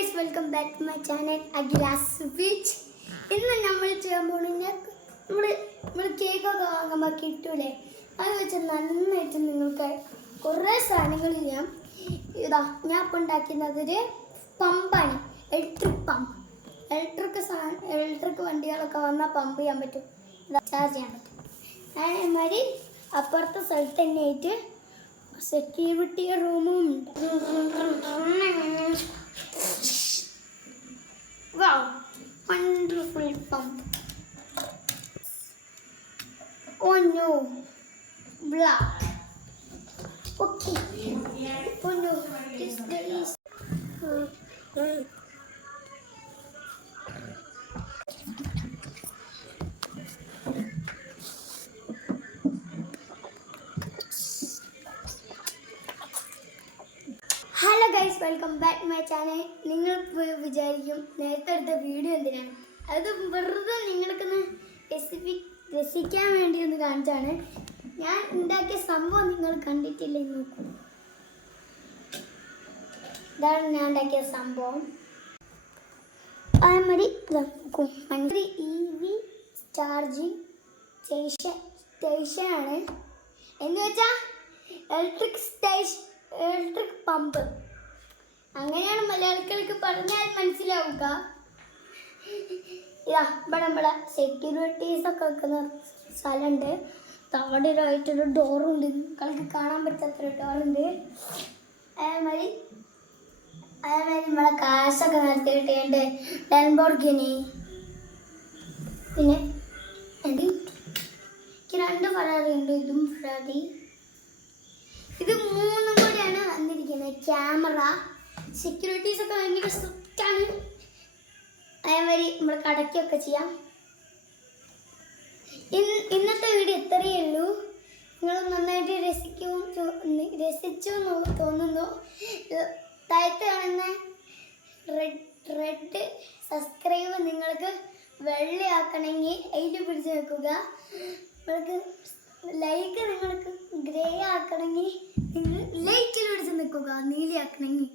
Guys, welcome back to my channel Akhila's beach. ഇന്ന് നമ്മൾ ചെയ്യാൻ പോകുന്നത് നമ്മൾ കേക്കൊക്കെ വാങ്ങുമ്പോൾ കിട്ടൂലേ, അത് വെച്ച് നന്നായിട്ട് നിങ്ങൾക്ക് കുറേ സാധനങ്ങൾ ചെയ്യാം. ഞാൻ ഇപ്പോൾ ഉണ്ടാക്കുന്നതൊരു പമ്പാണ്, ഇലക്ട്രിക് പമ്പ്. ഇലക്ട്രിക് വണ്ടികളൊക്കെ വന്നാൽ പമ്പ് ചെയ്യാൻ പറ്റും, ചാർജ് ചെയ്യാൻ പറ്റും. അതേമാതിരി അപ്പുറത്തെ സ്ഥലത്ത് തന്നെയായിട്ട് സെക്യൂരിറ്റി റൂമും ഉണ്ട്. Wow, wonderful pump. Oh no, black. Okay. Oh no, this is. Hello guys, welcome back my channel. നിങ്ങൾ വിചാരിക്കും നേരത്തെ എടുത്ത വീഡിയോ എന്തിനാണ്? അത് വെറുതെ നിങ്ങൾക്കൊന്ന് രസിക്കാൻ വേണ്ടി ഒന്ന് കാണിച്ചാണ്. ഞാൻ ഉണ്ടാക്കിയ സംഭവം നിങ്ങൾ കണ്ടിട്ടില്ലേ? നോക്കൂ, ഇതാണ് ഞാൻ ഉണ്ടാക്കിയ സംഭവം. അതേമാതിരി EV ചാർജിങ് സ്റ്റേഷനാണ്. എന്ന് വെച്ചാൽ ഇലക്ട്രിക് പമ്പ്, അങ്ങനെയാണ് മലയാളികൾക്ക് പറഞ്ഞാൽ മനസ്സിലാവുക. ഇവിടെ സെക്യൂരിറ്റീസൊക്കെ വെക്കുന്ന സ്ഥലമുണ്ട്. താടിലായിട്ടൊരു ഡോറുണ്ട്, നിങ്ങൾക്ക് കാണാൻ പറ്റാത്തൊരു ഡോറുണ്ട്. അതേമാതിരി നമ്മളെ കാശൊക്കെ നിർത്തിയിട്ടുണ്ട്, ലാംബോർഗിനി. പിന്നെ എനിക്ക് 2 ഫെറാറി ഉണ്ട്, ഇതും ഫെറാറി. ഇത് 3 കൂടിയാണ് വന്നിരിക്കുന്നത്. ക്യാമറ, സെക്യൂരിറ്റീസ് ഒക്കെ ഭയങ്കര സ്ട്രിക്റ്റാണ്. അതേമാതിരി നമ്മൾ കടയ്ക്കൊക്കെ ചെയ്യാം. ഇന്നത്തെ വീഡിയോ ഇത്രയേ ഉള്ളൂ. നിങ്ങൾ നന്നായിട്ട് രസിച്ചു തോന്നുന്നു. താഴത്ത് കാണുന്ന റെഡ് സബ്സ്ക്രൈബ് നിങ്ങൾക്ക് വെള്ളയാക്കണമെങ്കിൽ അതിൽ പിടിച്ച് വെക്കുക. നിങ്ങൾക്ക് ലൈക്ക് നിങ്ങൾക്ക് ഗ്രേ ആക്കണമെങ്കിൽ നിങ്ങൾ ലൈറ്റിൽ പിടിച്ച് നിൽക്കുക, നീലയാക്കണമെങ്കിൽ.